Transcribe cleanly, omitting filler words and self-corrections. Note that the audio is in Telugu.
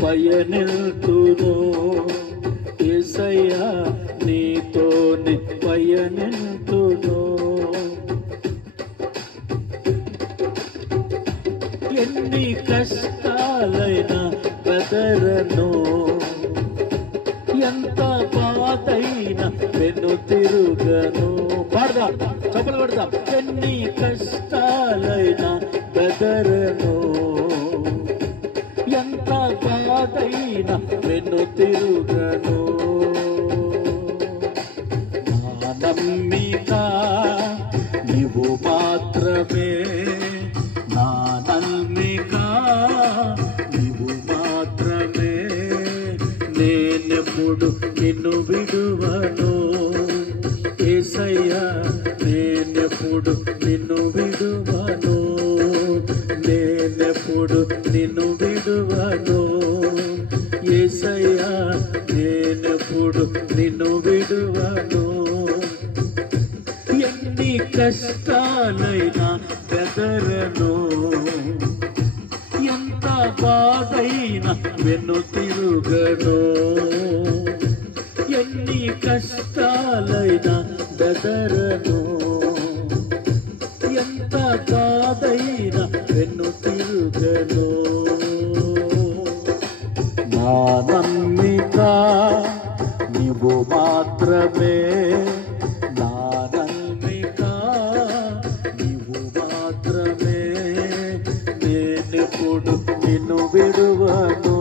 పయనిల్తును యేసయ్యా నీతోనే పయనిల్తును ఎన్ని కష్టాలైనా బెదరను ఎంత బాధైనా వెను తిరుగను పాడదా చప్పలు కొడదాం ఎన్ని కష్టాలైనా బెదరను ఎంత బాధైనా వెను తిరుగను నా నమ్మిక నీవు మాత్రమే నా నమ్మిక నీవు మాత్రమే నేనెప్పుడు నిన్ను విడువను యేసయ్యా నేనెప్పుడు నిన్ను విడువను నేనెప్పుడు నిన్ను విడువను యేసయ్యా నేనెప్పుడు నిన్ను విడువను ఎన్ని కష్టాలైనా బెదరను ఎంత బాధైనా వెను తిరుగను ఎన్ని కష్టాలైనా బెదరను ఎంత బాధైనా వెను తిరుగను నా నమ్మిక నీవు మాత్రమే నా నమ్మిక నీవు మాత్రమే నేనెప్పుడు నిన్ను విడువను